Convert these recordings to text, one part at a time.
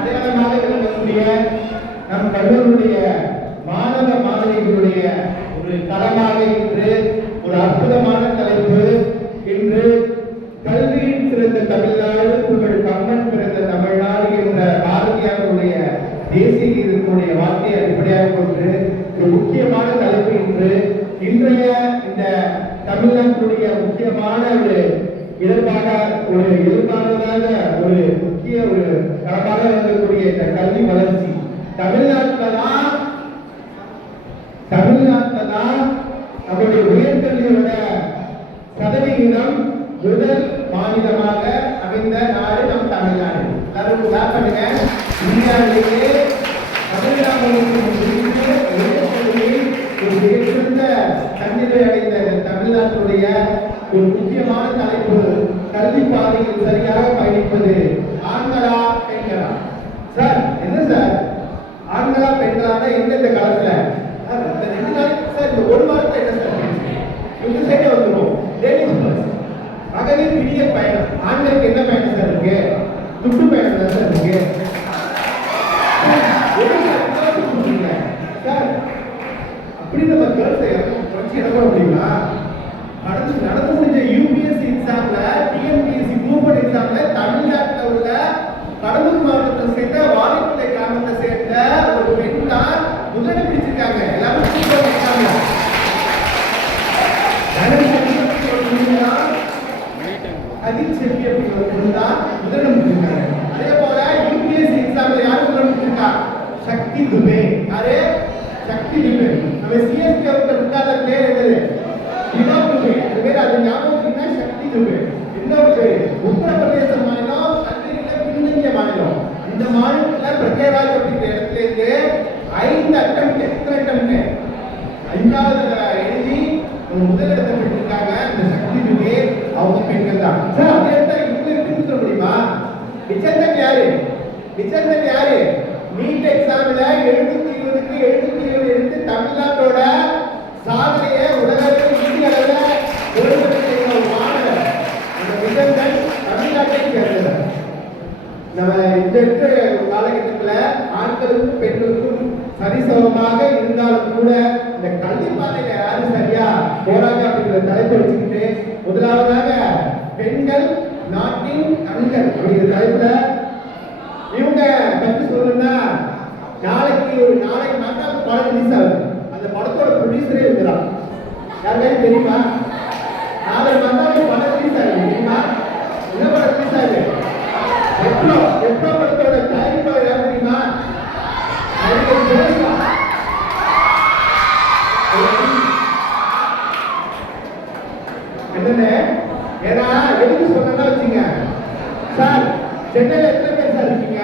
அடையாளமாக இருக்கக்கூடிய நம் கல்லூரியுடைய மாணவ மாணவிகளுடைய ஒரு தளமாக இன்று ஒரு அற்புதமான தலைப்பு. இன்று கல்வியின் சிறந்த தமிழ்நாடு உங்கள் கம்மன் பிறந்த தமிழ்நாடு என்ற பாரதியாருடைய தேசிய கீதத்தினுடைய வார்த்தையை அடிப்படையாக கொண்டு ஒரு முக்கியமான தலைப்பு. இன்றைய இந்த தமிழ்நாட்டுடைய முக்கியமான ஒரு எதிர்பாராத ஒரு முக்கிய ஒரு களமாக இருக்கக்கூடிய இந்த கல்வி வளர்ச்சி தமிழ்நாட்டில் தான் நம்முடைய உயர்கல்வியோட சதவிகிதம் முதல் மாநிலமாக அமைந்த நாடு நம் தமிழ்நாடு. எல்லாரும் பண்ணுங்க. இந்தியாவிலேயே மிகச்சிறந்த தன்னிலை அடைந்த தமிழ்நாட்டுடைய ஒரு முக்கியமான தலைப்பு கல்வி பாதையில் சரியாக பயணிப்பது. ஆண்களா பெண்களா? சார் என்ன சார் ஆண்களா பெண்களா எந்தெந்த காலத்துல சார் இந்த ஒரு வாரத்தை என்ன சார் இந்த சைடே வந்துடும். மகளிர் பிடிய பயணம். ஆண்களுக்கு என்ன பயணம் சார் இருக்கு? துட்டு பயணம் தான் சார் இருக்கு. சார் அப்படி நம்ம கேர்ள்ஸை இறங்க அப்படின்னா நடந்து முடிஞ்ச யூபிஎஸ்சி எக்ஸாம்ல டிஎன்பிஎஸ்சி குரூப் எக்ஸாம்ல தமிழ்நாட்டில் உள்ள கடலூர் மாவட்டத்தை சேர்ந்த வாழைப்பள்ளி கிராமத்தை சேர்ந்த ஒரு பெண் தான் முதலிடம் பிடிச்சிருக்காங்க. எல்லாரும் அதிர்ச்சி அப்படிங்கிறதான் முதலிடம் பிடிச்சிருக்காங்க. அதே போல யூபிஎஸ்சி எக்ஸாம்ல யார் முதலிடம் பிடிச்சிருக்கா? சக்தி துபே. யாரு? சக்தி துபே. நம்ம சிஎஸ்பி அவர்கள் இருக்காத பேர் என்னது? அது ஞாபகத்துக்கு சக்தி துபே. இன்னொரு பேரு உத்தரப்பிரதேச மாநிலம் கல்வியில பின்தங்கிய மாநிலம். இந்த மாநிலத்துல பிரத்யேராஜ் அப்படிங்கிற இடத்துல இருந்து 5 அட்டம் 5வது எழுதி முதலிடத்தை பெற்றிருக்காங்க. இந்த சக்தி துபே அவங்க பெண்கள் தான். சார் அதே தான் இவங்க எடுத்துக்க முடியுமா? நிச்சந்தன் யாரு? நீட் எக்ஸாம்ல 720க்கு 720 எடுத்து தமிழ்நாட்டோட சாதனையை உலகளவில் இந்திய அளவில் ஒரு மாணவர் அந்த நிச்சந்தன் தமிழ்நாட்டை சேர்ந்தவர். நம்ம இந்த இருக்கிற காலகட்டத்தில் ஆண்களுக்கும் பெண்களுக்கும் சரிசமமாக இருந்தாலும் கூட இந்த கல்வி பாதையில யாரும் சரியா போறாங்க அப்படிங்கிற தலைப்பை வச்சுக்கிட்டு முதலாவதாக பெண்கள் நாட்டின் கண்கள் அப்படிங்கிற தலைப்புல இவங்க பற்றி சொல்லணும்னா நாளைக்கு மாட்டாவது படம் ரிலீஸ் ஆகுது. அந்த படத்தோட ப்ரொடியூசரே இருக்கிறான். யாருக்காவது தெரியுமா? நாளைக்கு மாட்டாவது படம் ரிலீஸ் ஆகுது. தெரியுமா? என்ன படம் ரிலீஸ் ஆகுது? எப்ரோ படத்தோட தயாரிப்பாளர் யார் தெரியுமா? என்னன்னு ஏன்னா எதுக்கு சொன்னா வச்சுங்க சார். சென்னையில எத்தனை பேர் சார் இருக்கீங்க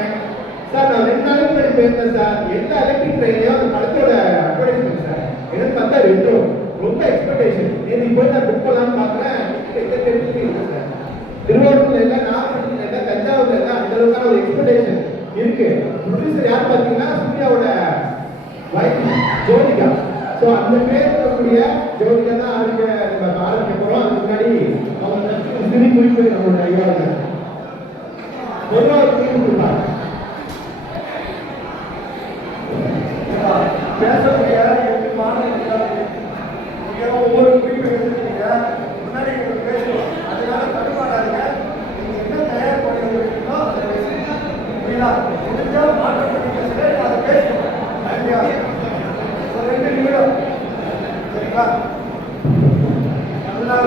சார்? நான் 2 நாளைக்கு முன்னாடி போயிருந்தேன் சார். எல்லா எலக்ட்ரிக் ட்ரெயின்லையும் அந்த படத்தோட அட்வர்டைஸ்மெண்ட் சார். எனக்கு பார்த்தா ரொம்ப எக்ஸ்பெக்டேஷன். நேற்று போய் நான் புக் பண்ணலாம்னு பார்க்குறேன். இருக்கு சார். திருவாரூர்ல எல்லாம், நாகப்பட்டினம் எல்லாம், தஞ்சாவூர்ல எல்லாம் அந்த அளவுக்கான ஒரு எக்ஸ்பெக்டேஷன் இருக்கு. ப்ரொடியூசர் யார் பார்த்தீங்கன்னா சூர்யாவோட வைஃப் ஜோதிகா. ஸோ அந்த பேர் இருக்கக்கூடிய ஜோதிகா தான் ஆரம்பிக்க போகிறோம். அதுக்கு முன்னாடி அவங்க சிறு குறிப்பு நம்மளோட ஐயாவுங்க பொதுவாக கொடுப்பாங்க. பேசக்கூடிய 8 மாணவர்கள் ஒவ்வொரு குறிப்பு எடுத்துக்கிட்டீங்க. முன்னாடி பேசுவோம். அதனால தடுமாறாங்க. நீங்க என்ன தயார் பண்ணிருக்கீங்களோ புரியுதா? முடிஞ்சா மாற்றப்பட்டு பேசுறேன். அதை பேசணும். ஒரு 2 நிமிடம் சரிங்களா? அதனால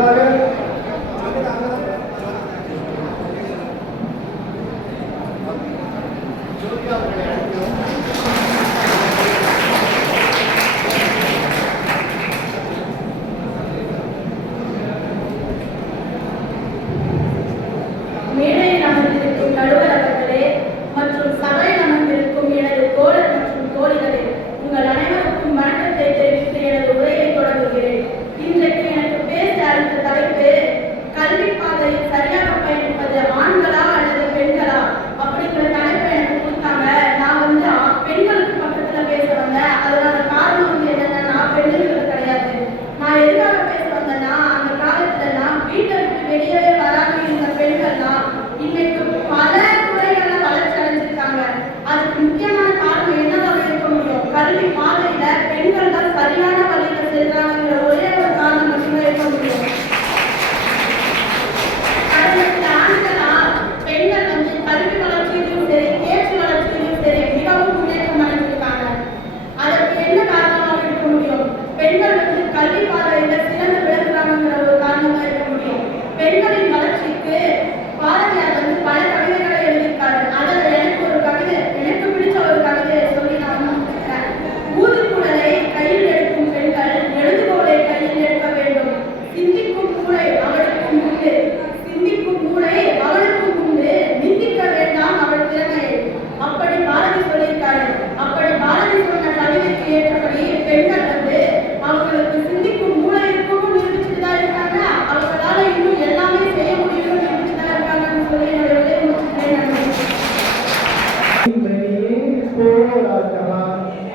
மேடையில் அமர்ந்திருக்கும் நடுவர் அவர்களே மற்றும் சபையில் அமர்ந்திருக்கும் எனது தோழர் மற்றும் தோழிகளே, உங்கள் அனைவருக்கும் வணக்கத்தை தெரிவித்து எனது உரையை தொடங்குகிறேன்.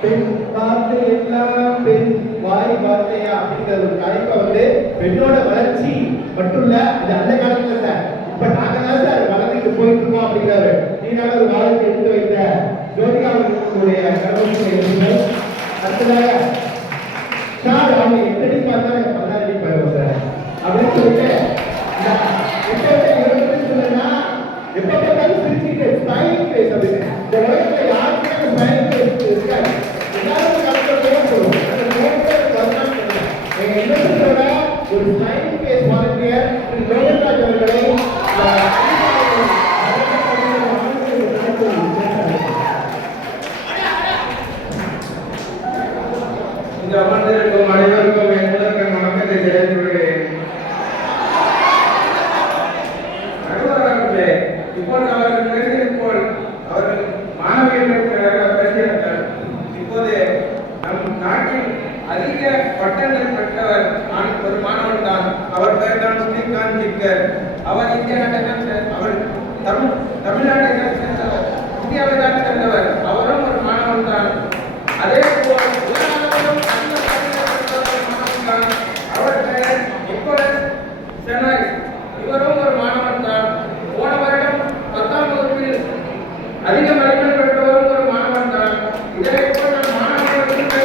பெண் வார்த்தை எல்லாம் பெண் வாய் வார்த்தையா அப்படிங்கிற ஒரு தலைப்பை வந்து பெண்ணோட வளர்ச்சி மட்டும் இல்ல அது அந்த காலத்துல சார் இப்ப நாங்க தான் சார் வளர்ந்துட்டு போயிட்டு இருக்கோம் அப்படிங்கிறாரு நீனால ஒரு காலத்தை எடுத்து வைத்த ஜோதிகா அவர்களுடைய கருத்துக்கள் அடுத்ததாக சார் அவங்க எப்படி பார்த்தாலும் பல்லாரி போயிடும் சார் அப்படின்னு சொல்லிட்டு எப்ப பார்த்தாலும் சிரிச்சுட்டு ஸ்மைலிங் ஃபேஸ் அப்படின்னு இந்த உலகத்துல யாருமே அந்த ஸ்மைலிங் ஃபேஸ் இருக்காது எல்லாரும் கலந்துட்டே போகும் அந்த நோக்கத்தை வரலாம்னு சொல்றேன் எங்க இன்னொருத்தரோட ஒரு ஸ்மைலிங் ஃபேஸ் வாலண்டியர் திரு லோகராஜ் அவர்களை இங்கு அமர்ந்திருக்கும் அனைவருக்கும் என் முதற்கண் வணக்கத்தை தெரிவித்துக் கொள்கிறேன். நடுவர்களே, இப்போது அவர்கள் பேசியது போல் அவர்கள் மாணவியர்கள் பேசியிருந்தார். இப்போது நம் நாட்டில் அதிக பட்டங்கள் பெற்றவர் ஒரு மாணவன் தான். அவர் பெயர் தான் ஸ்ரீகாந்த் ஜிக்கர். அவர் இந்திய நாட்டை தான் அவர் தமிழ்நாட்டை தான் சேர்ந்தவர், இந்தியாவை தான் சேர்ந்தவர். அவரும் ஒரு மாணவன் தான். அதே போல் அவர் பெயர் நிக்கோலஸ் செனாய். இவரும் ஒரு மாணவன் தான். போன வருடம் 10ஆம் வகுப்பில் அதிக மதிப்பெண் பெற்றவரும் ஒரு மாணவன் தான். இதே போல் நம் மாணவர்களுக்கு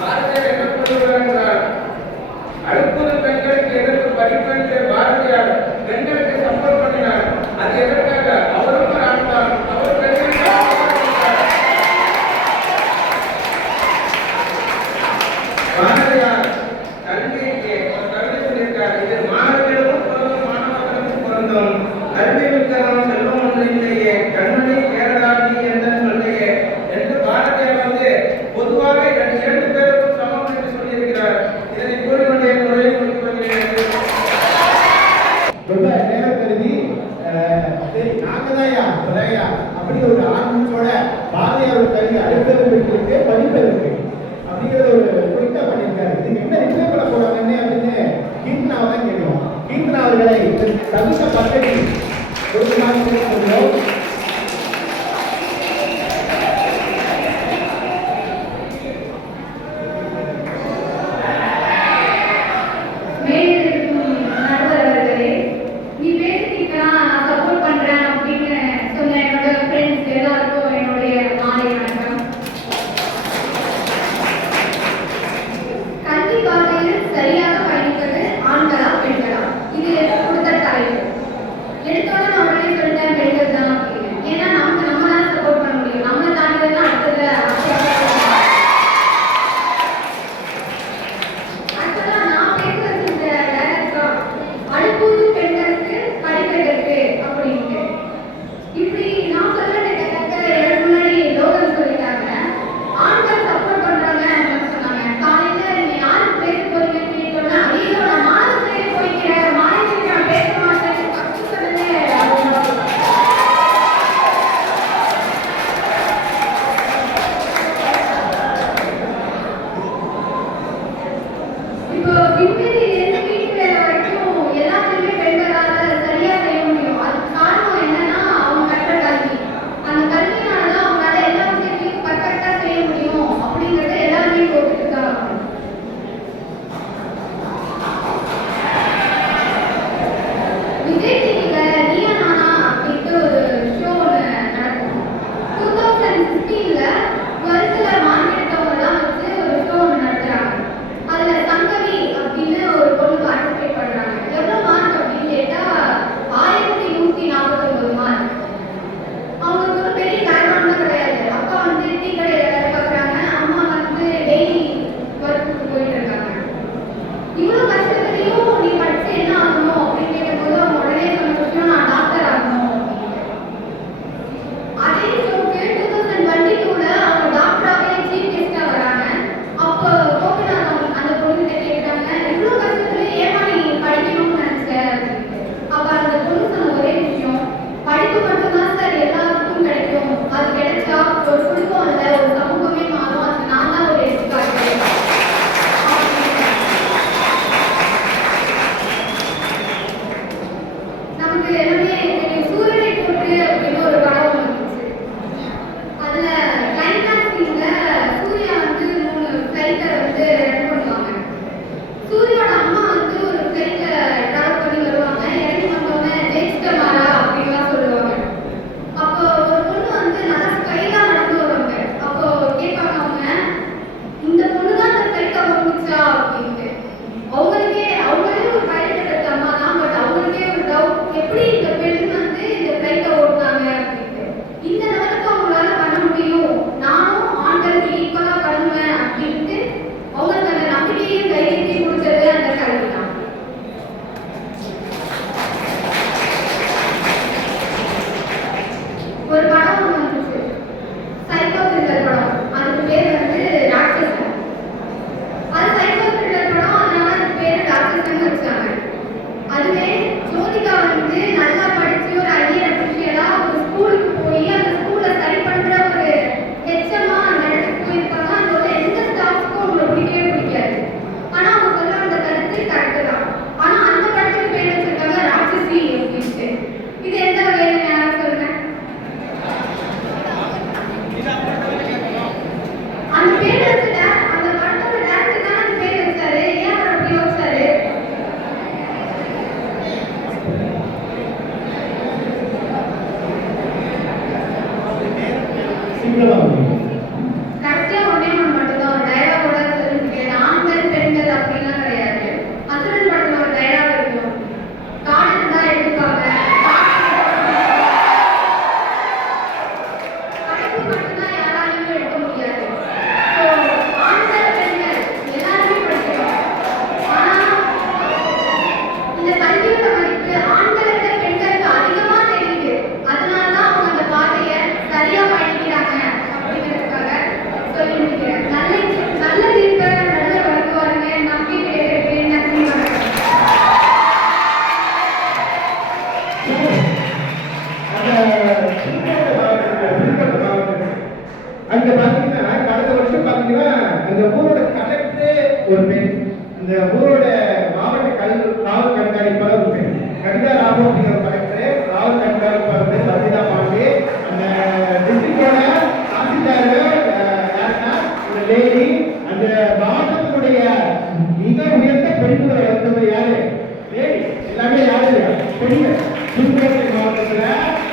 பாரதியார் என்ன சொல்லுகிறார் என்றால், அடுப்பது பெண்களுக்கு எதற்கு படிப்பென்று பாரதியார் பெண்களுக்கு சப்போர்ட் பண்ணினார். அது எதற்காக? அவரும் ஒரு ஆண் தான். அவர் பெண்களுக்கு பாரதியார் கல்விக்கு ஒரு கவிதை சொல்லியிருக்கார். இது மாணவர்களுக்கும் பொருந்தும், மாணவர்களுக்கும் பொருந்தும். கல்வி மிக்கவன் செல்வம் ஒன்று இல்லையே, கண்மணி கேரளா நீ என்று சொல்லையே என்று பாரதியார் வந்து பொதுவாக இரண்டு பேருக்கும் சமம் என்று சொல்லியிருக்கிறார். இதனை கூறிக்கொண்டே முறையை கொடுத்து வருகிறேன். ரொம்ப நேரம் கருதி சரி நாங்கதாயா பழையா அப்படிங்கிற ஒரு ஆரம்பிச்சோட பாரதியார் ஒரு கல்வி அடுத்தவர்களுக்கு படிப்பதற்கு அப்படிங்கிறத ஒரு குறிப்பா பண்ணியிருக்காரு. இதுக்கு என்ன ரிப்ளை பண்ண போறாங்கன்னு அப்படின்னு கீர்த்தனாவை தான் கேட்கிறோம். கீர்த்தனா அவர்களை தகுந்த பக்கத்தை கொடுக்குமாறு சொல்கிறோம். எடுத்தோட நான் உடனே சொல்லிட்டேன் பெண்கள் தான் அப்படின்னு. ஏன்னா நம்ம தான் சப்போர்ட் பண்ண முடியும். நம்மளை தாண்டி அடுத்தது ஆக்சுவலா நான் பேசுறது இந்த டைரக்டா அடுப்பூது பெண்களுக்கு படிப்பதற்கு அப்படின்ட்டு இப்படி நான் சொல்றது எனக்கு முன்னாடி லோகன் சொல்லிட்டாங்க. ஆண்கள் சப்போர்ட் பண்றாங்க அப்படின்னு சொன்னாங்க. காலையில நீ யாருக்கு பேச போறீங்கன்னு கேட்டோம்னா ஐயோ நான் மாணவர்களே போய்க்கிறேன், மாணவர்களுக்கு நான் பேச மாட்டேன். இப்போ விண்வெளி வீட்டு வரைக்கும் எல்லாத்தையுமே பெண்களால சரியா செய்ய முடியும். அதுக்கு காரணம் என்னன்னா அவங்க கற்ற கல்வி. அந்த கல்வினாலதான் அவங்களால எல்லா விஷயத்தையும் பர்ஃபெக்டா செய்ய முடியும் அப்படிங்கறத எல்லாருமே ஒத்துக்கிட்டாங்க. விஜய் டிவில நீயா நானா அப்படின்ட்டு ஒரு ஷோ நடக்கும். 2016ல 12th மார்க் எடுத்தவங்கலாம் வச்சு ஒரு ஷோ நடத்துறாங்க. அதுல சங்கவி அப்படின்னு ஒரு பொண்ணு பார்ட்டிசிபேட் பண்றாங்க. எவ்வளவு மார்க் அப்படின்னு கேட்டா 1149 மார்க். அவங்களுக்கு ஒரு பெரிய பேக்ரவுண்ட் கிடையாது. அப்பா வந்து டீ கடையில வேலை பார்க்குறாங்க, அம்மா வந்து டெய்லி ஒர்க்குக்கு போயிட்டு இருக்காங்க. இவ்வளவு கஷ்டத்துலையும் நீ படிச்சு என்ன ஆகணும் அப்படின்னு கேட்கும்போது அவங்க உடனே சொன்ன விஷயம் நான் டாக்டர் ஆகணும் அப்படின்னு. அதே ஷோக்கு 2022ல அவங்க டாக்டராகவே சீஃப் கெஸ்டா வராங்க. அப்போ கோபிநாத் அந்த பொண்ணு கேட்டாங்க, இவ்வளவு கஷ்டத்துல ஏமா நீ படிக்கணும்னு நினைச்ச அப்படின்ட்டு. அப்ப அந்த பொண்ணு சொன்ன ஒரே விஷயம், படிப்பு மட்டும்தான் சார் எல்லாருக்கும் கிடைக்கும். அது கிடைச்சா ஒரு குடும்பம் இல்ல ஒரு சமூகமே மாறும். அதுக்கு நான் தான் ஒரு எடுத்துக்காட்டு. நமக்கு எல்லாமே சூரியனை போட்டு அப்படின்னு ஒரு படம் வந்துச்சு. அது அங்க பாத்தீங்கன்னா கடந்த வருஷம் பாத்தீங்கன்னா அந்த ஊரோட கலெக்டரே ஒரு பெண், இந்த ஊரோட மாவட்ட காவல் கண்காணிப்பாளர் ஒரு பெண், கவிதா ராமு அப்படிங்கிற கலெக்டரே காவல் கண்காணிப்பாளர் பெண் வர்திதா பாண்டே, அந்த டிஸ்ட்ரிக்டோட தாசில்தார் யாருன்னா ஒரு லேடி, அந்த மாவட்டத்தினுடைய மிக உயர்ந்த பெண்களை வளர்த்தவர் யாரு? லேடி. எல்லாமே யாரு? பெண்கள். புதுக்கோட்டை மாவட்டத்துல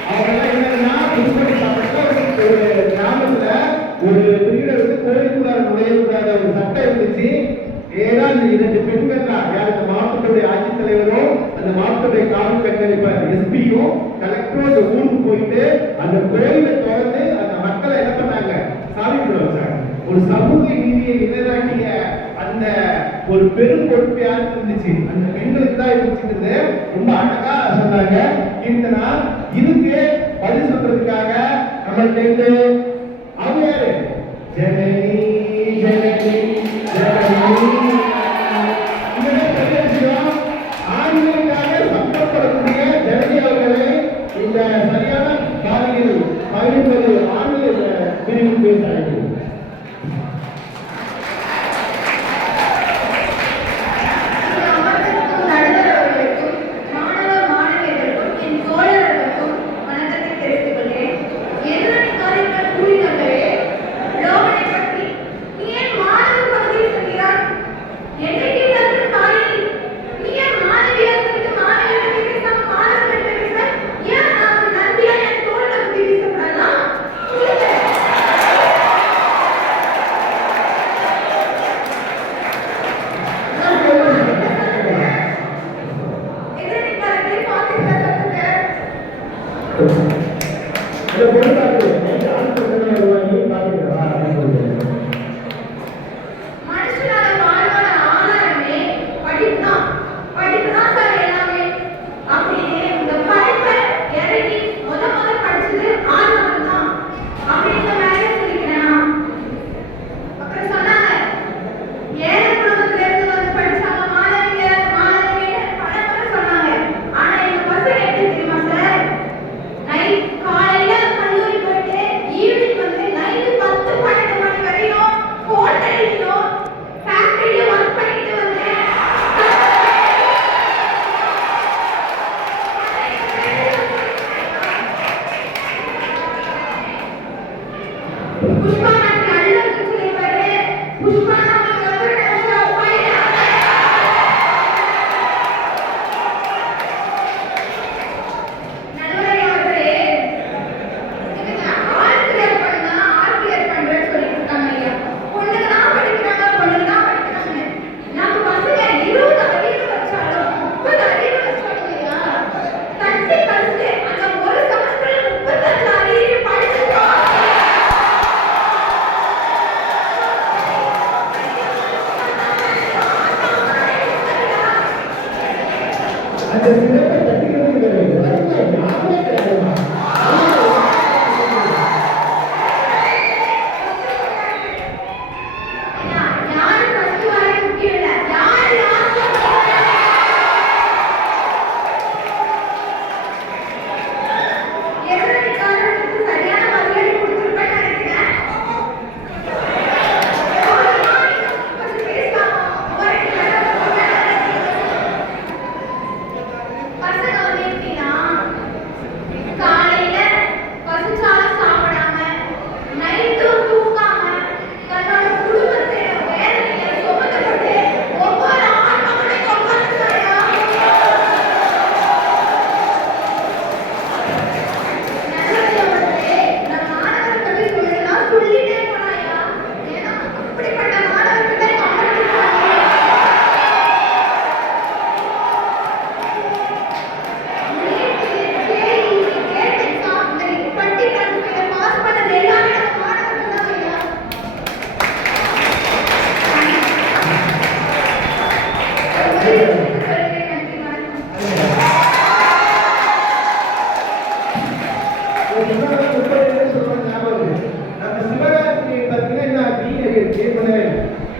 அவங்கெல்லாம் என்னன்னா புதுக்கோட்டை மாவட்டத்துல ஒரு கிராமத்துல ஒரு பிரிவினர் வந்து கோயிலுக்குள்ளார நுழையக்கூடாத ஒரு சட்டம் இருந்துச்சு. ஏன்னா இந்த 2 பெண்கள் தான் யார்? அந்த மாவட்டத்துடைய ஆட்சித்தலைவரும் அந்த மாவட்டத்துடைய காவல் கண்காணிப்பாளர் எஸ்பியும் கலெக்டரும் அந்த ஊருக்கு போயிட்டு அந்த கோயிலை திறந்து அந்த மக்களை என்ன பண்ணாங்க? சாமி கும்பிட வச்சாங்க. ஒரு சமூக நீதியை நிலைநாட்டிய அந்த ஒரு பெரும் பொறுப்பு யாருக்கு இருந்துச்சு? அந்த பெண்களுக்கு தான் இருந்துச்சு. ரொம்ப அழகா சொன்னாங்க கீர்த்தனா. இதுக்கு பதில் சொல்றதுக்காக நம்மள்கிட்ட அவங்க யாரு? ஜனனி ஜனனி ஜனனி. ஆண்களுக்காக சம்பளப்படக்கூடிய ஜனனி அவர்களை இந்த சரியான பாதையில் பயணிப்பது ஆண்கள் பிரிவு பேசுகிறார்கள்.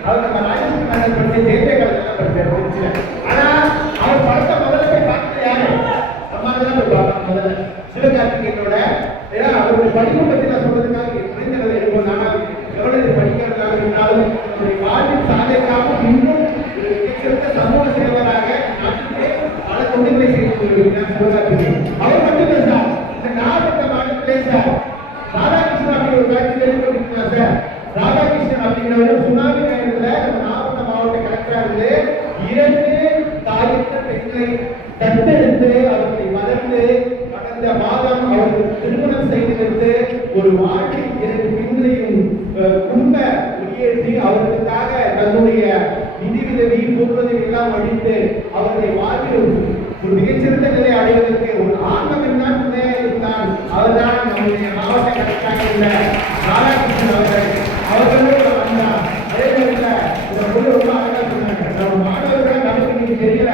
அவர் நம்ம ராஜேஷ் மேனேஜ் பண்ணி தேசிய கலைஞர் படிச்சார் திருச்சியில. ஆனா அவர் படத்தை முதல்ல போய் பார்த்தது யாரு? அம்மா தான் போய் பார்ப்பாங்க முதல்ல. சிவகார்த்திகேயனோட ஏன்னா அவருடைய படிப்பை பத்தி நான் சொல்றதுக்காக புரிந்ததை இருக்கும். ஆனால் எவ்வளவு இது படிக்கிறதுக்காக இருந்தாலும் அவருடைய வாழ்வின் சாதனைக்காக இன்னும் ஒரு மிகச்சிறந்த சமூக சேவராக நாட்டுக்கு பல தொண்டுகளை செய்து கொண்டிருக்கிறார் சிவகார்த்திகை. அவர் மட்டும் இல்லை சார், இந்த நாகப்பட்டினம் மாவட்டத்திலே சார் ராதாகிருஷ்ணன் அப்படி ஒரு காட்சி கேள்விப்பட்டிருக்கிறார் சார். ராதாகிருஷ்ணன் அப்படிங்கிறவர் சுனாமி நேரத்தில் நம்ம நாகப்பட்டினம் மாவட்ட கலெக்டராக இருந்து 2 தாயற்ற பெண்களை தத்தெடுத்து அவர்களை வளர்ந்து கடந்த மாதம் அவர்கள் திருமணம் செய்து வைத்து ஒரு வாழ்க்கை 2 பெண்களையும் குடும்ப வெளியேற்றி அவர்களுக்காக தன்னுடைய நிதி உதவி பொருளுதவி எல்லாம் அளித்து அவருடைய வாழ்வில் ஒரு மிகச்சிறந்த நிலை அடைவதற்கு ஒரு ஆன்மகன் தான் துணையாக இருந்தால் அவர்தான் நம்முடைய மாவட்ட கலெக்டராக உள்ள ராதாகிருஷ்ணன் அவர்களோடு வந்தார். அதே நேரத்தில் இந்த பொருள் ரொம்ப அழகாக சொன்னாங்க. நம்ம மாணவர்கள் நமக்கு நீங்க தெரியல,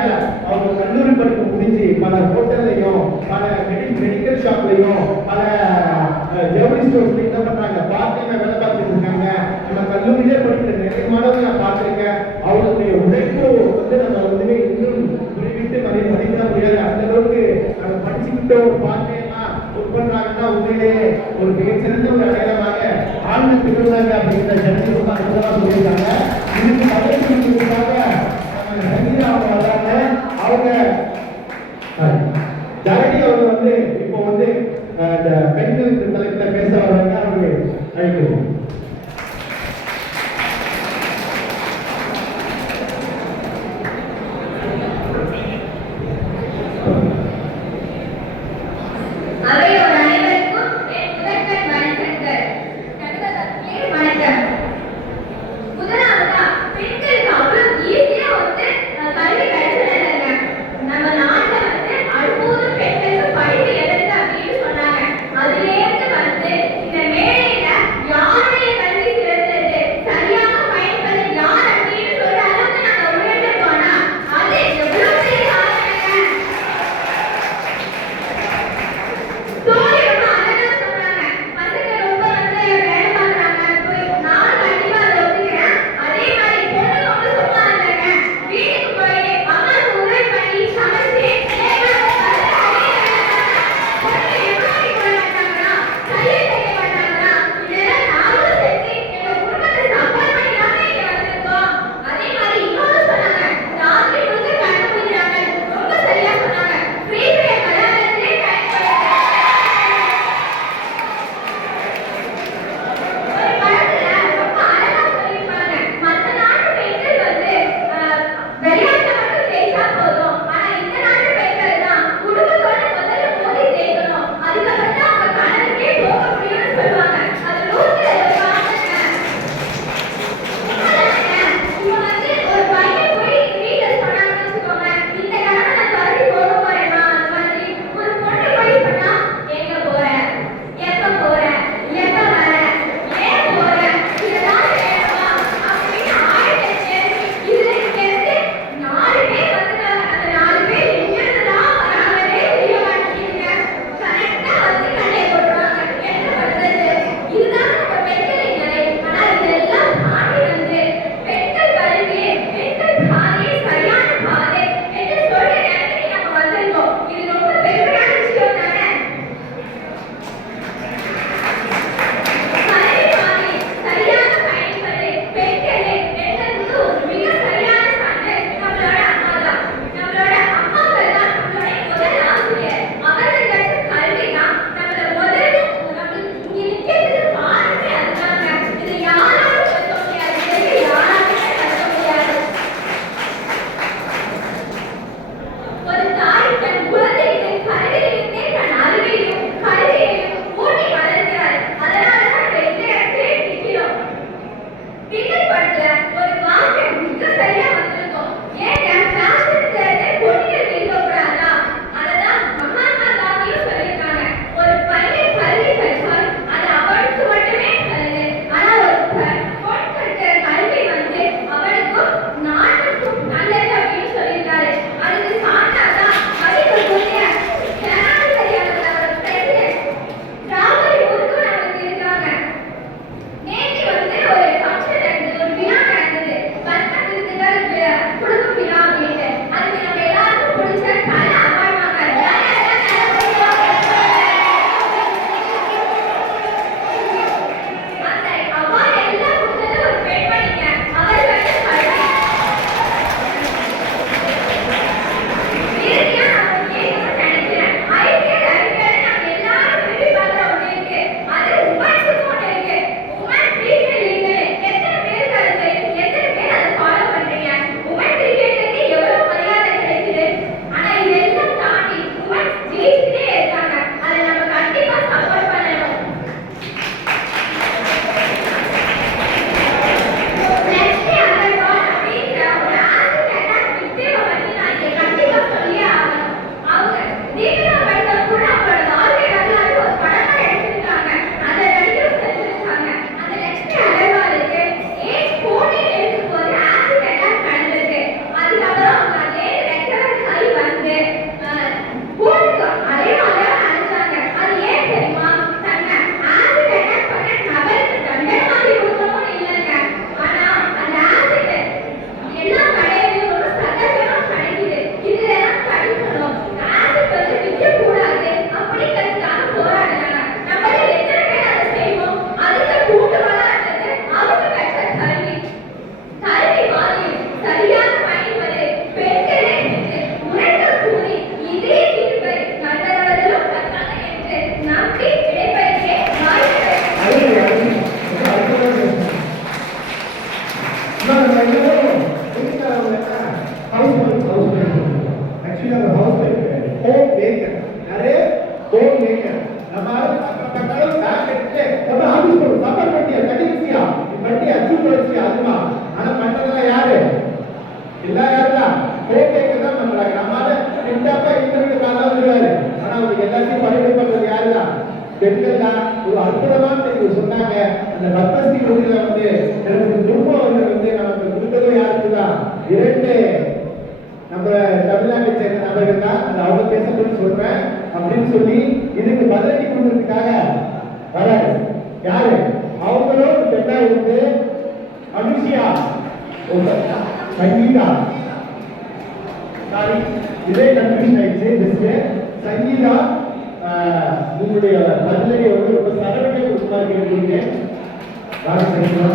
அவங்க கல்லூரி படிப்பு முடிஞ்சு பல ஹோட்டல்லையும் பல மெடிக்கல் ஷாப்லையும் பல ஜவுளி ஸ்டோர்ஸ்ல என்ன பண்றாங்க, பார்ட் டைமா வேலை பார்த்துட்டு இருக்காங்க. நம்ம கல்லூரியிலே படிக்கிற நிறைய மாணவர்கள் நான் பார்த்திருக்கேன். அவங்களுடைய உழைப்பு நம்ம இன்னும் குறிப்பிட்டு மதிப்பிட முடியாது. அந்த அளவுக்கு நம்ம படிச்சுக்கிட்டோம் பார்ட் டைமா ஒர்க் பண்றாங்கன்னா உண்மையிலேயே ஒரு மிகச்சிறந்த ஒரு அடையாளமாக ஆழ்ந்த திகழ்ந்தாங்க அப்படிங்கிற ஜனங்கள் ரொம்ப அற்புதமா சொல்லியிருக்காங்க. இதுக்கு பதவிக்காக அவங்க வர்றாங்க. அவங்க ஜாரடி அவங்க இப்போ இந்த பெண்களுக்கு தலைப்பில் பேச வர்றாங்க. அவங்க அழைக்கிறோம். முதலாவதா பெண்களுக்கு அவ்வளவு ஈஸியா கல்வி கிடைச்சது. நம்ம உங்களுக்கு எல்லாத்தையும் பரிந்து பண்றது யாருதான்? பெண்கள் தான். ஒரு அற்புதமான தெரிவு சொன்னாங்க. அந்த பத்மஸ்ரீ விருதுல வந்து எனக்கு துருவ அவர்கள் வந்து நமக்கு கொடுத்ததும் யாருக்குதான்? 2 நம்ம தமிழ்நாட்டை சேர்ந்த நபர்கள் தான். அது அவங்க பேசணும்னு சொல்றேன் அப்படின்னு சொல்லி இதுக்கு பதிலடி கொடுக்கறதுக்காக வர யாரு? அவங்களும் பெண்ணா இருந்து அனுஷியா, சங்கீதா, சாரி இதே கன்ஃபியூஷன் ஆயிடுச்சு. ஜஸ்ட் சங்கீதா உங்களுடைய பதிலடி வந்து ரொம்ப சரவணை கொடுக்குமா கேட்குறீங்க. சங்கீதா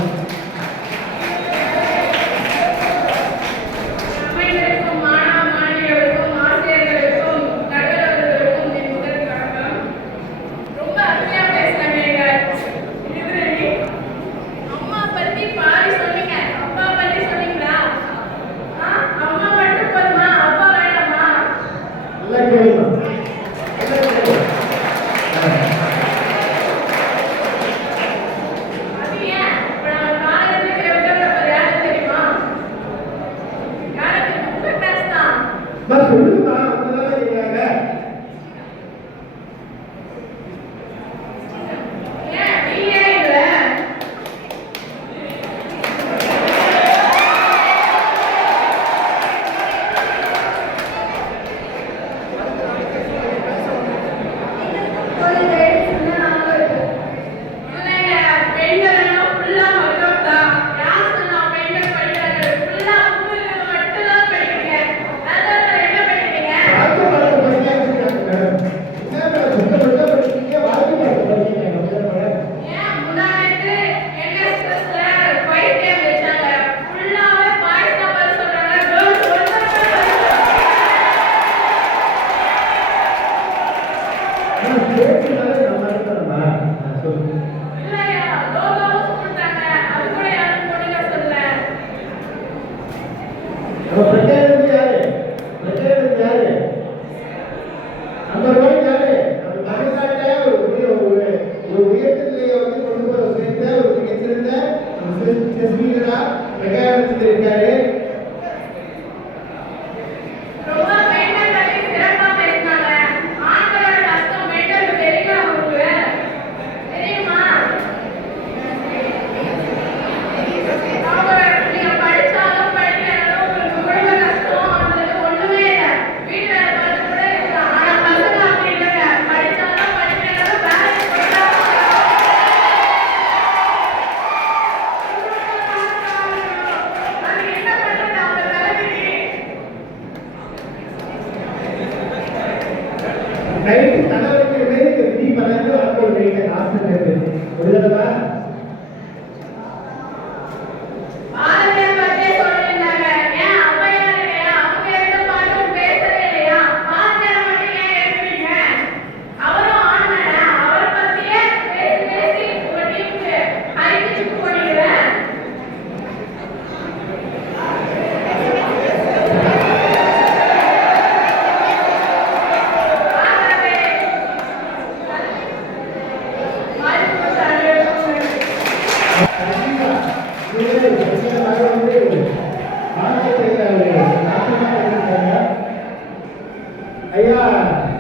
ஐயா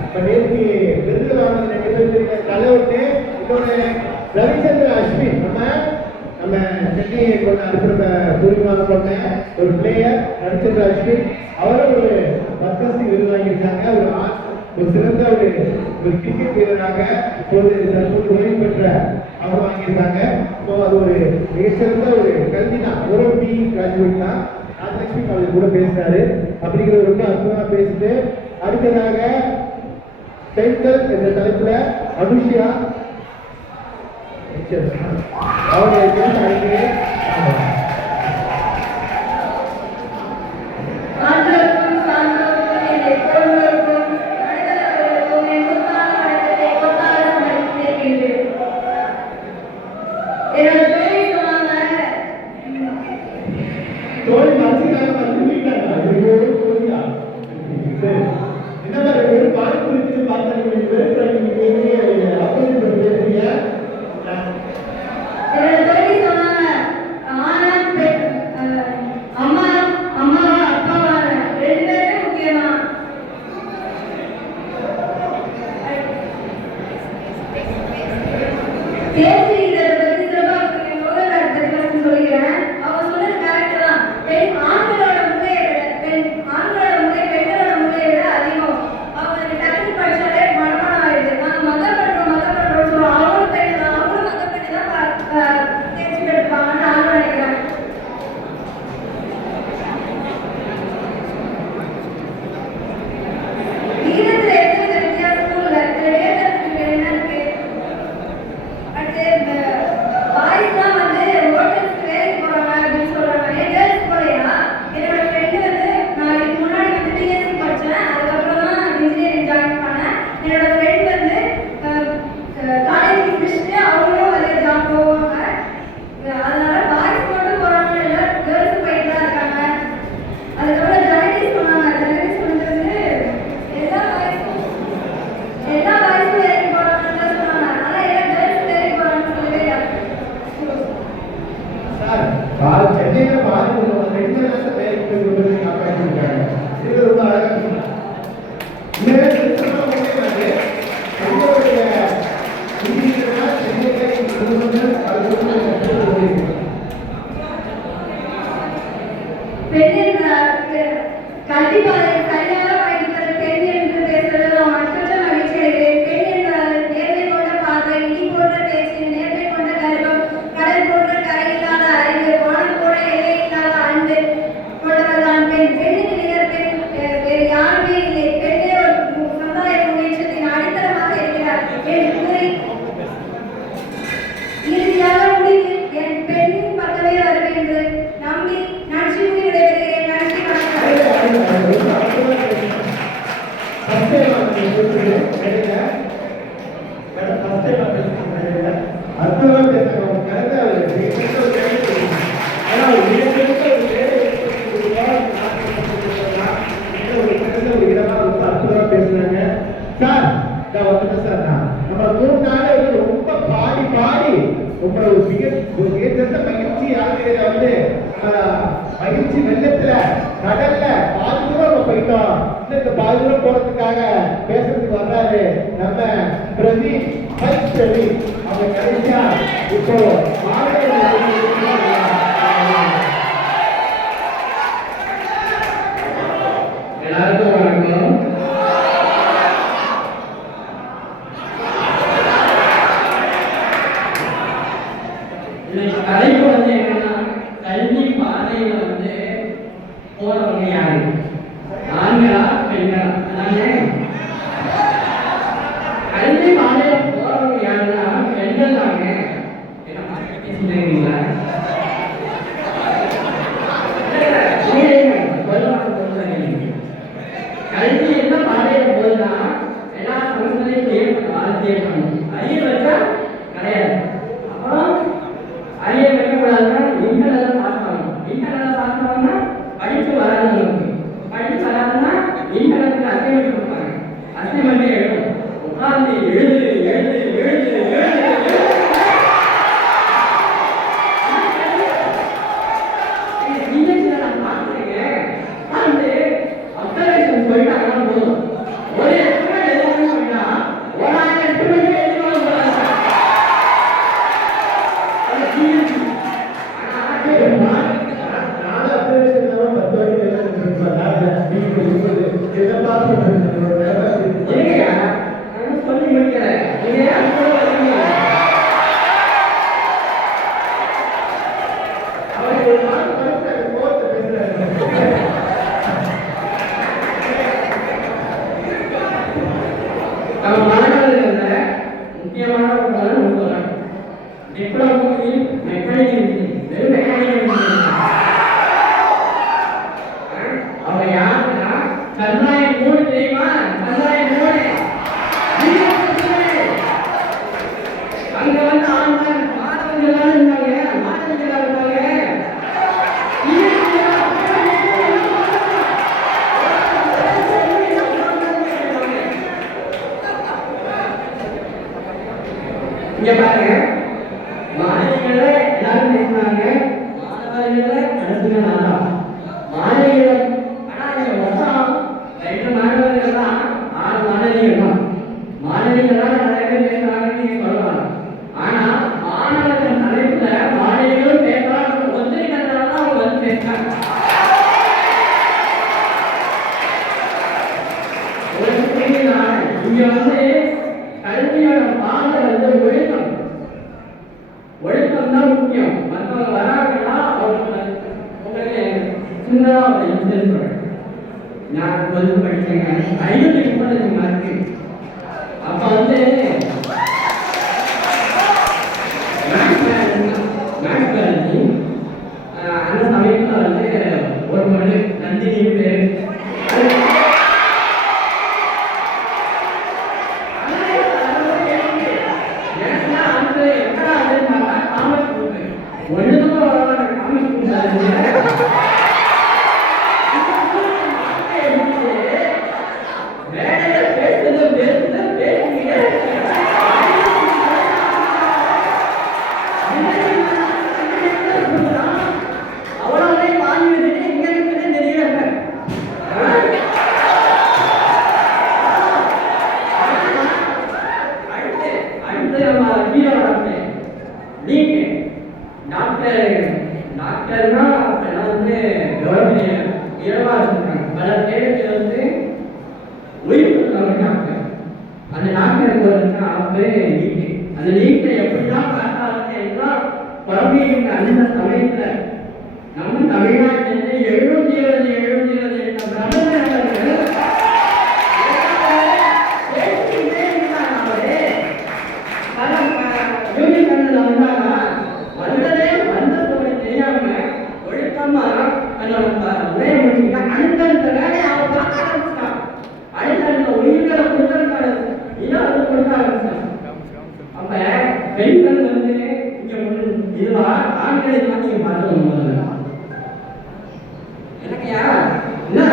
இப்ப நேற்று விருது வாங்கின நிகழ்ச்சியில தலைவட்டு இன்னொரு ரவிச்சந்திர அஸ்வின் நம்ம சென்னையை கொண்ட அனுப்புற பூர்வமாக கொண்ட ஒரு பிளேயர் ரவிச்சந்திர அஸ்வின் அவரும் ஒரு பத்மஸ்ரீ விருது வாங்கியிருக்காங்க. ஒரு சிறந்த ஒரு கிரிக்கெட் வீரராக இப்போது தற்போது ஓய்வு பெற்ற அவர் வாங்கியிருக்காங்க. ஸோ அது ஒரு மிகச்சிறந்த ஒரு கல்வி தான். ஒரு பி கிராஜுவேட் தான். ராஜலட்சுமி காலேஜ் கூட பேசினாரு. அப்படிங்கிற ரொம்ப அற்புதமாக பேசிட்டு அடுத்ததாக பெண்கள் என்ற தலைப்புல அனுஷியா அவருடைய அழைக்கிறேன். ஆனா வந்து சார் நம்ம 3 நாள் வந்து ரொம்ப பாடி பாடி ரொம்ப மிகச்சிறந்த மகிழ்ச்சி யாத்திரையில வந்து மகிழ்ச்சி வெள்ளத்துல கடல்ல பாதி தூரம் நம்ம போயிட்டோம். இந்த பாதி தூரம் போறதுக்காக பேசுறதுக்கு வர்றாரு நம்ம பிரதீப் அவங்க கடைசியா இப்போ எல்லாருக்கும் வணக்கம். இன்னைக்கு தலைப்பு வந்து என்னன்னா, கல்வி பாதையில வந்து போறவங்க யாரு, ஆண்களா பெண்களா? அதானே? கல்வி பாதையில போறவங்க யாருன்னா பெண்கள் தாங்க. என்ன மாதிரி பேசிட்டீங்களா? கல்வி என்ன பாதையில போகுதுன்னா, எல்லா சமூகங்களையும் செய்யணும், அறிய வச்சா கிடையாது. அப்புறம் அறிய வைக்கக்கூடாதுன்னா இன்டர்நெட் பாஸ் பண்ணணும். இன்டர்நெட் பாஸ் பண்ணணும்னா படிச்சு வராது, படிச்சு வராதுன்னா இன்டர்நெட்டுக்கு அசைன்மெண்ட் கொடுப்பாங்க, அசைன்மெண்ட்டே எழுதும். உட்கார்ந்து எழுது எழுது எழுது எழுது இங்க பாருங்க, மாணவிகளை எல்லாரும் பேசுறாங்க, மாணவர்களை கடைசியில நான் தான். மாணவிகளை ஆனா இங்க மொத்தம் 2 மாணவர்கள் தான், 6 மாணவிகள் தான். மாணவிகள் தான் நிறைய பேர் பேசுறாங்கன்னு நீங்க சொல்லலாம். ஆனா மாணவர்கள் தலைப்புல மாணவிகளும் பேசலாம், ஒத்துழைக்கிறதுனால தான் அவங்க வந்து பேசுறாங்க. இங்க வந்து கல்வியோட பாதை வந்து ஒழுக்கம், ஒழுக்கம் தான் முக்கியம். மற்றவங்க வராங்கன்னா அவங்களுக்கு சின்னதா ஒரு இன்சிடென்ட் சொல்றேன். நான் 12th படிச்சேங்க, 535 மார்க்கு. அப்ப வந்து மேக்ஸ் காலேஜ் அந்த சமயத்துல வந்து ஒரு மணி நந்தினி பேரு டாக்டர்னா அப்பெல்லாம் வந்து கவர்மெண்ட் இலவசம் பல பேருக்கு வந்து உயிர் டாக்டர். அந்த டாக்டருக்கு வந்து நீட்டு, அந்த நீட்டை எப்படிதான் பார்த்தா குழந்தைங்க அந்த சமயத்துல நம்ம தமிழ்நாட்டிலிருந்து 720 பிரபலங்கள் பெண்கள் வந்து இங்க இதுவா ஆண்களை நீங்க பார்த்து எனக்குயா என்ன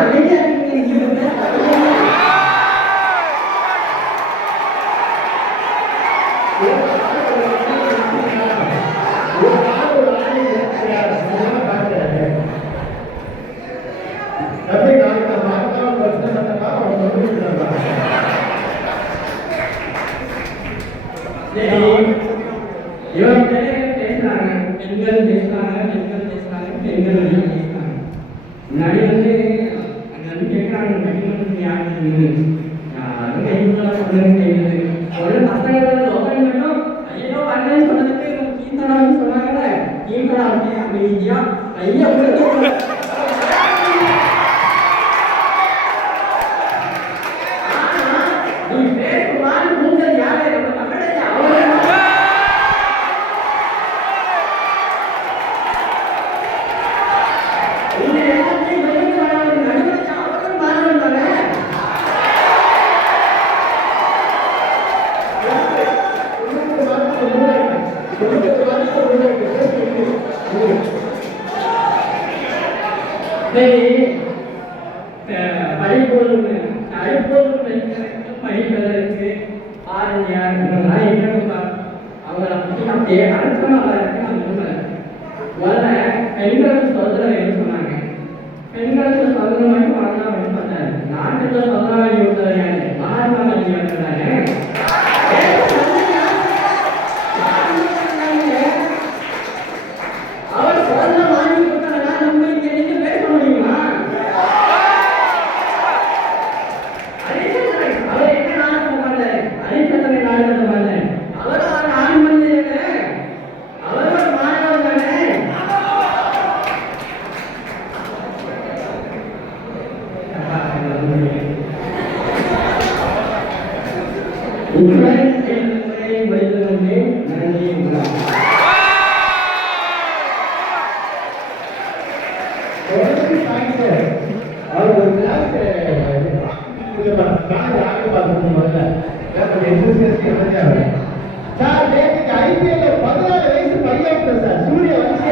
இவங்க பேசுறாங்க, பெண்கள் பேசுறாங்க, பெண்கள் பேசுறாங்க, பெண்கள் வெளியே பேசுறாங்க. முன்னாடி வந்து அங்க வந்து கேட்கறாங்க பெண்களுக்கு யாருக்கு யாரும் கைக்குள்ள சொல்லுங்க செய்யுது. ஒரு பசங்களோட லோகன் மட்டும் ஐயோ வரலன்னு சொன்னதுக்கு கீர்த்தனான்னு சொன்னாங்கல்ல, கீர்த்தனா அப்படியே அமைதியா கையை கொடுத்து நீ பேசுவான்னு மூஞ்சல் யாரே நம்ம தமிழையா அவரு படிப்பதற்கு ஆரம்பியார் அவங்களை பற்றி அப்படியே அர்த்தமாக முதல்ல பெண்களுக்கு சுதந்திரம் என்று சொன்னாங்க. பெண்களுக்கு சுதந்திரம் மட்டும் வாங்கலாம் அப்படின்னு பார்த்தாரு. நாட்டுல சுதந்திரம் கொடுத்தவர் யாரு? மகாத்மா காந்தி வந்தாரு. அவர் சுதந்திரம் வாங்கி கொடுத்தா நம்ம இங்க நின்று பேச முடியுமா? அவர் என்ன நாடகம் பண்ணாரு? அரிசந்தனை நாடகத்தை பண்ணாரு. அவர் ஆண் மந்திரி, அவர் ஒரு மாணவர் தானே. உங்களை வைத்ததற்கு நன்றி. அவர் ஒரு கிளாஸ் சார் நேற்றுக்கு ஐபிஎல்ல 14 வயசு பையன் சார் சூரிய வன்சி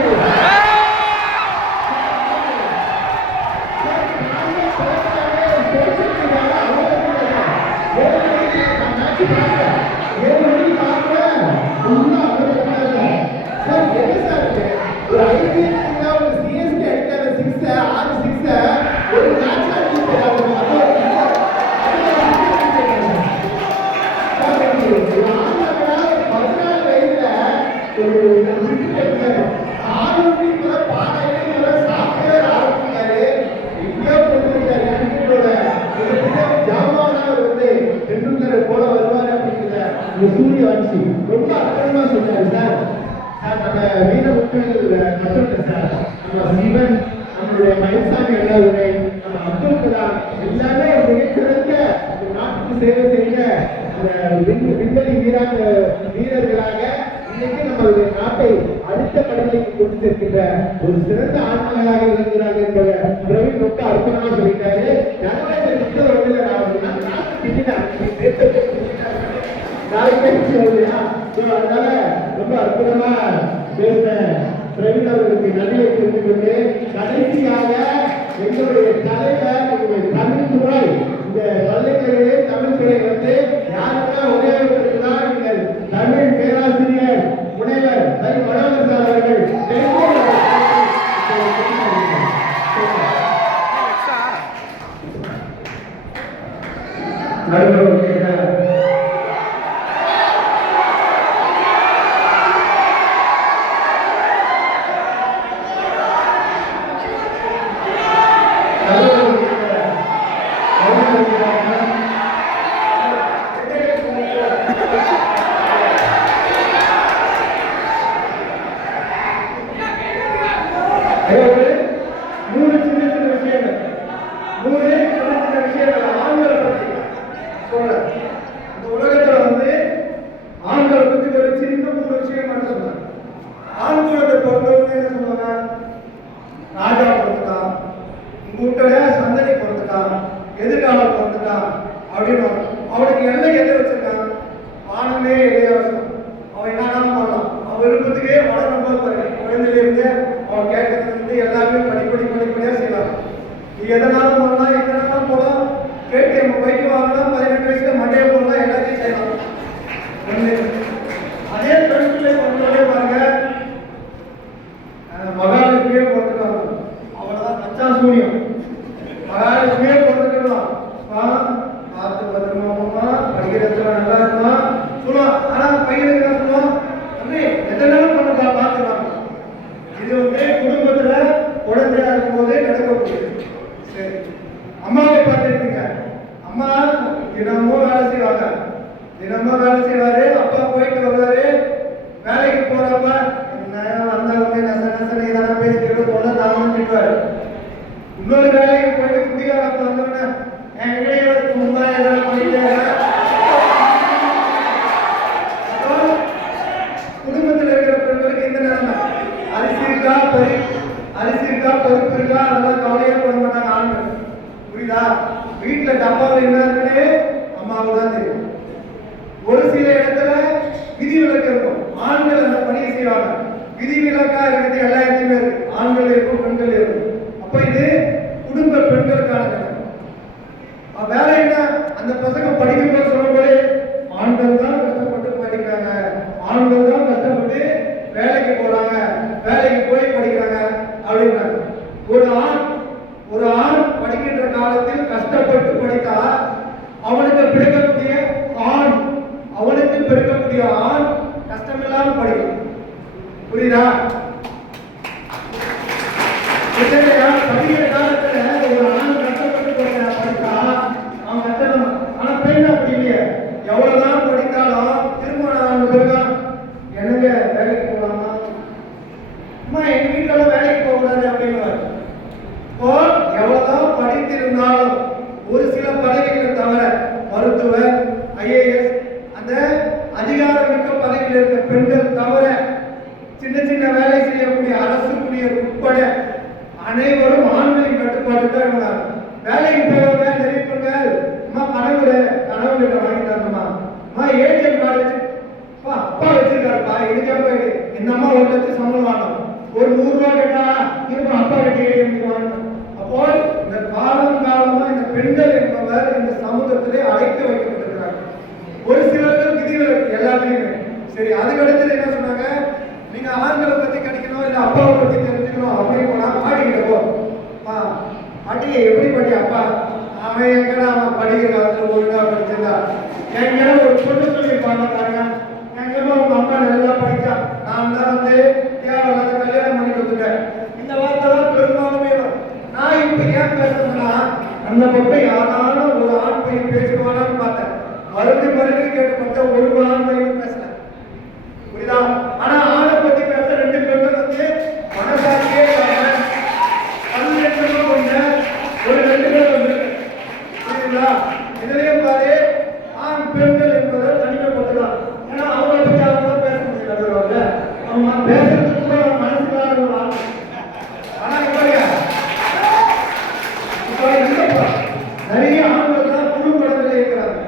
போல வருவாரு அப்படிங்கிற சூரிய வன்சி ரொம்ப அற்புதமா சொன்னாரு சார். நம்ம வீரமுத்துகள் மட்டும் இல்லை சார், நம்ம சிவன், நம்மளுடைய மயில்சாமி அண்ணாதுரை, நம்ம அப்துல் கலாம் எல்லாமே மிகச்சிறந்த நாட்டுக்கு சேவை செய்ய விண்வெளி வீரர்களாக இன்னைக்கு நம்மளுடைய நாட்டை அடுத்த கடமைக்கு கொண்டு சேர்க்கின்ற ஒரு சிறந்த ஆண்மகளாக இருக்கிறார்கள் என்பதை பிரவீன் ரொம்ப அற்புதமா சொல்லிட்டாரு. நாளைக்கு அதனால ரொம்ப அற்புதமா பேசின பிரவீன் அவர்களுக்கு நன்றியை தெரிந்து கொண்டு கடைசியாக எங்களுடைய தலைவர் தமிழ் துறை, இந்த பள்ளிகளிலே தமிழ் துறை வந்து யாருன்னா ஒரே ஒருவருக்கு தான் நீங்கள் தமிழ் பேராசிரியர் முனைவர் மனோகர் சார் அவர்கள் தினமும் வேலை செய்வாரு. அப்பா போயிட்டு வருவாரு. வேலைக்கு போறப்ப வந்தவங்க நசனை இதெல்லாம் பேசிட்டு போல தாமம் திட்டுவாரு. இன்னொரு வேலைக்கு போயிட்டு குடிகாரப்ப வந்தவன எங்கேயோ சும்மா இதெல்லாம் போயிட்டு குடும்பத்தில் இருக்கிற பெண்களுக்கு இந்த நிலைமை. அரிசி இருக்கா பருப்பு இருக்கா அதெல்லாம் கவலையே போட மாட்டாங்க ஆண்கள். புரியுதா? வீட்டுல டப்பாவில் என்ன இருக்குன்னு அம்மாவுக்கு தான் தெரியும். ஒரு சில இடத்துல விதிவிலக்கு இருக்கும். ஆண்கள் அந்த பணியை செய்வாங்க. விதிவிலக்கா இருக்கிறது எல்லா இடத்துலயும் இருக்கு. ஆண்கள் இருக்கும், பெண்கள் இருக்கும். அப்ப இது குடும்ப பெண்களுக்கான வேலை என்ன? அந்த பசங்க படிக்கும்போது சொல்லும்போது ஆண்கள் தான் கஷ்டப்பட்டு படிக்கிறாங்க, ஆண்கள் தான் கஷ்டப்பட்டு வேலைக்கு போறாங்க, வேலைக்கு போய் படிக்கிறாங்க அப்படின்றாங்க. ஒரு ஆண் படிக்கின்ற காலத்தில் கஷ்டப்பட்டு படித்தா அவனுக்கு பிறக்கக்கூடிய ஆண் கஷ்டமில்லாம படிக்கும். புரியுதா? படிக்கிற காலத்துல ஒரு ஆண் கஷ்டப்பட்டு படித்தா அவன் கஷ்டம். ஆனா பெண் அப்படி இல்லையே. எவ்வளவுதான் படித்தாலும் திருமணம் பிறகு என்னங்க வேலைக்கு போகலாமா? அம்மா எங்க வீட்டுல வேலைக்கு போக கூடாது அப்படின்னு. இப்போ எவ்வளவுதான் படித்திருந்தாலும் ஒரு சில பதவிகளை தவிர மருத்துவர், IAS அந்த அதிகாரமிக்க பதவியில் இருக்க பெண்கள் தவிர சின்ன சின்ன வேலை செய்யக்கூடிய அரசு ஊழியர் உட்பட அனைவரும் ஆண்களின் கட்டுப்பாடு தான் இருந்தாங்க. வேலைக்கு போவாங்க. நிறைய பெண்கள் அம்மா கனவுல வாங்கி தரணுமா? அம்மா ATM கார்டு வச்சு அப்பா வச்சிருக்காருப்பா இதுக்கே போயிட்டு இந்த அம்மா 1 லட்சம் சம்பளம் வாங்கணும். ஒரு 100 ரூபாய் கேட்டா இருப்பா அப்பா கிட்ட ATM வாங்கணும். அப்போ இந்த காலமா இந்த பெண்கள் என்பவர் இந்த சமூகத்திலே அழைக்க வைக்கப்பட்டிருக்கிறார். ஒரு சிலர்கள் விதிவிலக்கு எல்லாத்துலயுமே. சரி, அதுக்கு அடுத்தது என்ன சொன்னாங்க? நீங்க ஆண்களை பத்தி கிடைக்கணும் இல்ல அப்பாவை பத்தி தெரிஞ்சுக்கணும் அப்படின்னு போனா பாட்டிக்கிட்ட போ. பாட்டியை எப்படி பாட்டி? அப்பா அவன் எங்கடா அவன் படிக்கிற காலத்துல ஒழுங்கா படிச்சிருந்தா எங்க ஒரு பொண்ணு சொல்லியிருப்பாங்க பாருங்க. எங்கம்மா உங்க அம்மா நல்லா படிச்சா, நான் தான் தேவையில்லாத கல்யாணம் பண்ணி கொடுத்துட்டேன். இந்த வார்த்தை தான் பெரும்பாலுமே நான் இப்ப ஏன் பேசணும்னா அந்த பக்கம் யாராலும் ஒரு ஆண் பையன் பேசுவானான்னு பார்த்தேன். மறுபடி கேட்டு பார்த்தா ஒரு ஆண் பையன் பேசல. புரியுதா? ஆனா ஆணை பத்தி பேச 2 பெண்கள் மனசாட்சியே கல்வியற்றமா கொண்ட ஒரு 2 பேர் வந்து. புரியுதா? இதுலயும் பாரு ஆண் பெண்கள் என்பதை தனிமைப்பட்டுதான். ஏன்னா அவங்களை பத்தி அவங்க பேச முடியல. அவங்க பேசுறதுக்கு கூட மனசுக்கான ஒரு ஆள். ஆனா நிறைய ஆண்கள் தான் குடும்பத்தில் இருக்கிறாங்க.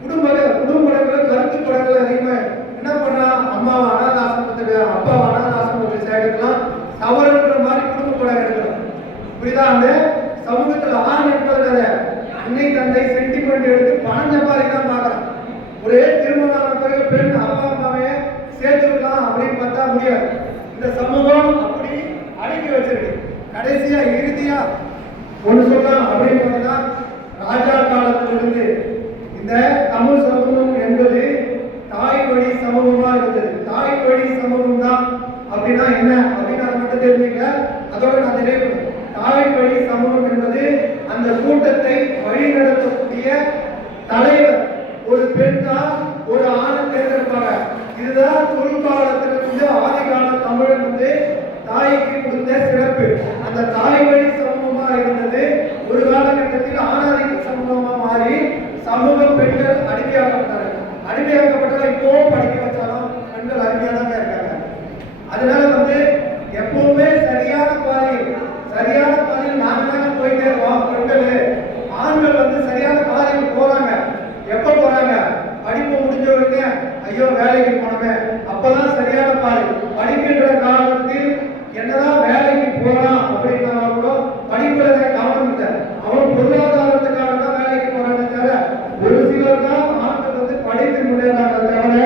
குடும்பத்தில் கருத்து படங்கள் அதிகமா என்ன பண்ணா அம்மாவை அனாதாசிரமத்துக்கு அப்பாவை அனாதாசிரமத்துக்கு சேர்க்கலாம் தவறுன்ற மாதிரி குடும்ப படம் எடுக்கலாம். புரியுதா? அந்த சமூகத்தில் ஆண் என்பது அன்னை தந்தை சென்டிமெண்ட் எடுத்து பணம் சம்பாதிக்கலாம் பார்க்கலாம். ஒரே திருமணம் பிறகு பெண் அப்பா அம்மாவையே சேர்த்துக்கலாம் அப்படின்னு பார்த்தா முடியாது. இந்த சமூகம் அப்படி அடக்கி வச்சிருக்கு. கடைசியா இறுதியா ஒன்று சொல்லலாம் அப்படின்னு பார்த்தா ராஜா காலத்திலிருந்து இந்த தமிழ் சமூகம் என்பது தாய் வழி சமூகமா இருந்தது. தாய் வழி சமூகம் தான் அப்படின்னா என்ன அப்படின்னு அதை மட்டும் தெரிஞ்சுக்க. அதோட நான் தெரியும், தாய் வழி சமூகம் என்பது அந்த கூட்டத்தை வழி நடத்தக்கூடிய தலைவர் ஒரு பெண் தான் ஒரு ஆணை தேர்ந்தெடுப்பாங்க. இதுதான் தொழிற்காலத்திலிருந்து ஆதிகால தமிழன் தாய்க்கு கொடுத்த சிறப்பு. அந்த தாய் வழி சமூகமா இருந்தது ஒரு காலகட்டத்தில் ஆணாதிக்க சமூகமா மாறி சமூக பெண்கள் அடிமையாக்கப்பட்டார்கள். அடிமையாக்கப்பட்டாலும் இப்போ படிக்க வச்சாலும் பெண்கள் அடிமையா தான் இருக்காங்க. அதனால எப்பவுமே சரியான பாதையில் நாங்க தாங்க போயிட்டே இருக்கோம். பெண்கள் ஆண்கள் சரியான பாதையில் போறாங்க. எப்ப போறாங்க? படிப்பு முடிஞ்சவங்க ஐயோ வேலைக்கு போனோமே அப்பதான் சரியான பாதை. படிக்கின்ற காலத்தில் என்னதான் வேலைக்கு போறான் அப்படின்னா கூட படிப்புல கவனம் இல்லை. அவன் பொருளாதாரத்துக்காக தான் வேலைக்கு போறாங்க தவிர ஒரு சிலர் தான் ஆண்கள் படித்து முன்னேறாங்க தவிர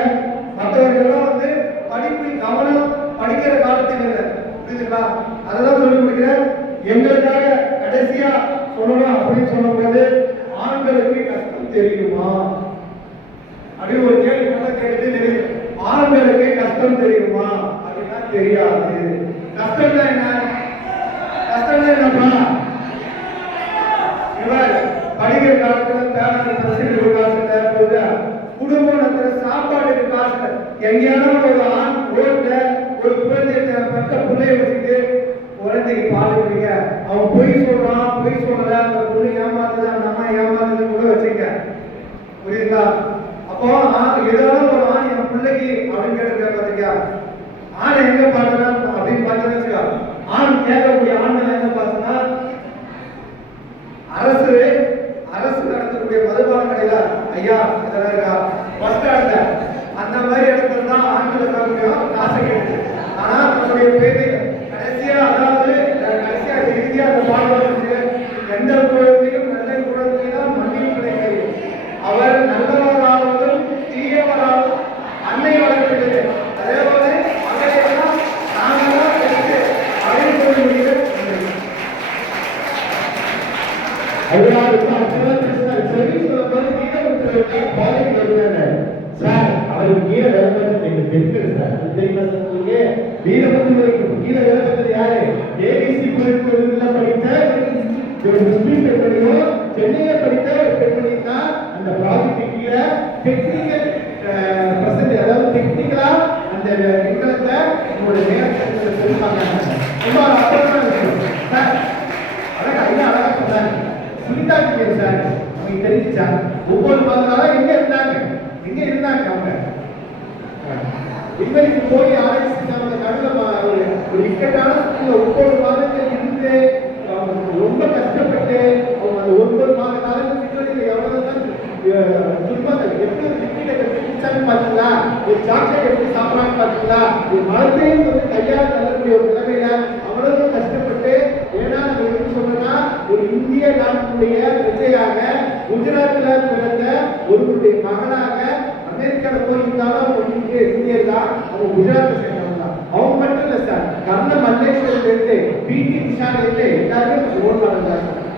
மற்றவர்கள்லாம் படிப்பில் கவனம் படிக்கிற காலத்தில் இல்லை. புரியுதுங்களா? அதெல்லாம் சொல்லி முடிக்கிறேன். எங்களுக்காக கடைசியா சொல்லணும் அப்படின்னு சொல்லும் போது ஆண்களுக்கு கஷ்டம் தெரியுமா அப்படின்னு ஒரு கேள்வி கேட்டு தெரியும். ஆண்களுக்கு கஷ்டம் தெரியுமா அப்படின்னா தெரியாது. கஷ்டம் தான் என்ன? கஷ்டம் என்னப்பா? இவர் படிக்கிற காலத்துல பேரண்ட் குடும்பம் எங்கேயாவது ஒரு ஆண் ரோட்ல ஒரு குழந்தை பட்ட பிள்ளைய வச்சுட்டு குழந்தைக்கு பால் கொடுங்க, அவன் பொய் சொல்றான், பொய் சொல்லல, அந்த பொண்ணு ஏமாத்துது, அந்த அம்மா ஏமாத்துதுன்னு கூட வச்சுங்க. புரியுதுங்களா? அப்போ ஏதாவது ஒரு ஆண் என் பிள்ளைக்கு அப்படின்னு கேட்டுருக்க பாத்தீங்க. ஆணை எங்க பார்க்கலாம் அப்படின்னு பார்த்தா ஆண் கேட்கக்கூடிய ஆண்கள் எங்க பார்த்தோம்னா அரசு நடத்தக்கூடிய மதுபான கடையில ஐயா இதெல்லாம் இருக்கா பஸ் ஸ்டாண்ட்ல அந்த மாதிரி இடத்துல தான் ஆண்களுக்காக காசை கேட்டு. ஆனா நம்மளுடைய பேரு கடைசியா அதாவது கடைசியா இறுதியா அந்த பாடல் எந்த குழந்தையும் நல்ல குழந்தை தான் மண்ணில் கிடைக்கிறது, அவர் நல்லவராகவும் தீயவராகவும் அன்னை வளர்க்கிறது. அதே போல அதையெல்லாம் நாங்களாம் எடுத்து அப்படின்னு சொல்ல முடியுது. சார் அவருக்கு கீழே விளம்பரம் எங்க பெண்கள் சார் தெரியுமா சார் உங்களுக்கு? வீரபத்திரிக்கு கீழே விளம்பரது யாரு? ஏபிசி குழுவில் படித்த ஒரு முஸ்லீம் பெண்மணியோ சென்னையில படித்த ஒரு பெண்மணி தான் அந்த ப்ராஜெக்ட் கீழே டெக்னிக்கல் பர்சன்ட், அதாவது டெக்னிக்கலா அந்த நிறுவனத்தை உங்களோட நேரத்தை சொல்லுவாங்க. ரொம்ப அற்புதமான விஷயம் சார். அழகா ஐயா அழகா சொன்னாங்க. சுனிதா கிரியர் சார் அவங்க தெரிஞ்சுச்சா? ஒவ்வொரு மாதம் எங்க இருந்தாங்க அவங்க இவருக்கு போய் ஆராய்ச்சி அவங்க நடுவில் ஒரு இக்கட்டான ஒவ்வொரு மாதத்தில் இருந்து ரொம்ப கஷ்டப்பட்டு அவங்க அந்த 9 மாத காலத்தில் எவ்வளவுதான் துன்பங்கள் எப்படி பிடிச்சான்னு பாத்தீங்களா, ஒரு சாக்லேட் எப்படி சாப்பிடறான்னு பாத்தீங்களா, ஒரு மரத்தையும் வந்து கையால் தள்ளக்கூடிய ஒரு நிலைமையில அவ்வளவு கஷ்டப்பட்டு. ஏன்னா நம்ம எப்படி சொல்றோம்னா ஒரு இந்திய நாட்டுடைய பிரஜையாக குஜராத்ல பிறந்த ஒருவருடைய மகனாக அமெரிக்கால போயிருந்தாலும் அவங்க இந்தியர் தான், அவங்க குஜராத்தை சேர்ந்தவங்க தான். அவங்க மட்டும் இல்ல சார், கர்ண மல்லேஸ்வரில இருந்து பிடி உஷால இருந்து எல்லாருமே ஓடுவாங்க.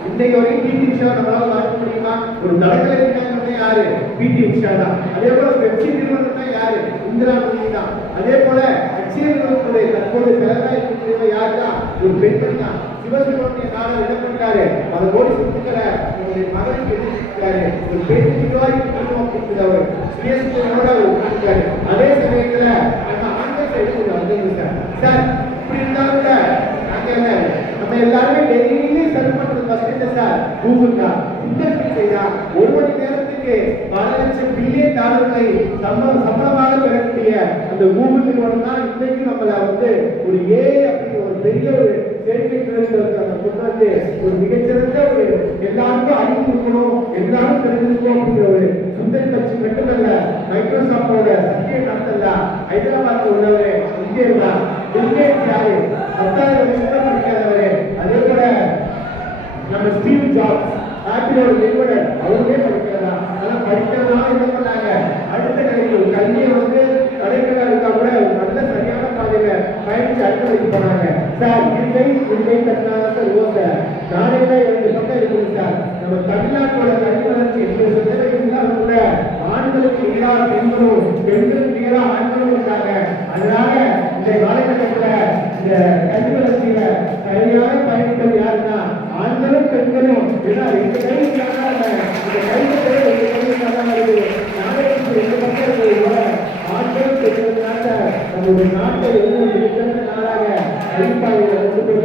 இன்னைக்கு வரைக்கும் பிடி உஷா நம்மளால பார்க்க முடியுமா? ஒரு தடகளை இருக்காங்க யாரு? பிடி உஷா தான். அதே போல பெப்சி நிறுவனம் தான் யாரு? இந்திரா காந்தி தான். அதே போல HCL நிறுவனத்துடைய தற்போது தலைவராக இருக்கிற யாரு தான்? ஒரு பெண்மணி தான். சிவசுப்ரமணிய நாடு என்ன பண்றாரு? 10 கோடி சொத்துக்களை உங்களுடைய மகனுக்கு எழுதியிருக்காரு. ஒரு பெண் நிர்வாகி குடும்பம் கொடுக்கிறவர் சுயேசனோட கொடுத்தாரு. அதே சமயத்துல நம்ம ஆண்கள் எடுத்து வந்து சார் இப்படி இருந்தாலும் கூட நாங்க நம்ம எல்லாருமே டெய்லி சர்ச் பண்றது ஃபர்ஸ்ட் சார் கூகுள் தான். இன்டர்நெட் செய்தா 1 மணி நேரத்துக்கு பல லட்சம் பில்லியன் டாலர்களை சம்பளமாக பெறக்கூடிய அந்த கூகுள் நிறுவனம் தான் இன்னைக்கு நம்மள வந்து ஒரு அப்படிங்கிற ஒரு பெரிய ஒரு செயற்கை துறையில கொண்டு வந்து ஒரு மிகச்சிறந்த ஒரு எல்லாருக்கும் அறிவு இருக்கணும், எல்லாரும் தெரிஞ்சிருக்கணும் அப்படிங்கிற ஒரு சுந்தர் கட்சி மட்டுமல்ல, மைக்ரோசாப்டோட சத்திய நாட்டல்ல ஹைதராபாத்ல உள்ளவரு இந்தியர் தான். பில்கேட்ஸ் யாரு? 10,000 வருஷம் படிக்காதவரு. அதே போல நம்ம ஸ்டீவ் ஜாப்ஸ் ஆப்பிளோட நிறுவனர் அவருமே படிக்கிறதா. அதெல்லாம் படிக்கிறதுனால என்ன பண்ணாங்க, அடுத்த கல்விகள் கல்வியை வந்து கடைகளா இருக்கா கூட நல்ல சரியான பாதையில பயணிச்சு அடுத்த வரைக்கும் போனாங்க. சார் இன்றை கட்டினாங்க சார் ஓசை நாளையில 2 பக்கம் இருக்குது சார். நம்ம தமிழ்நாட்டோட கல்வி வளர்ச்சி 80% இருந்தாலும் கூட ஆண்களுக்கு இல்லாத பெண்களும் பெண்களுக்கு இல்லாத ஆண்களும் இருக்காங்க. அதனால இந்த காலகட்டத்துல இந்த கல்வி வளர்ச்சியில சரியான பயணிகள் யாருன்னா ஆண்களும் பெண்களும். ஏன்னா 2 கை இந்த கைப்பற்ற 2 கை வருது. நாளைக்கு 2 பக்கம் இருக்கிறது ஆண்களும் பெண்களுக்காக நம்முடைய நாட்டை நாளாக கல்விப்பாதையில கொண்டு போய்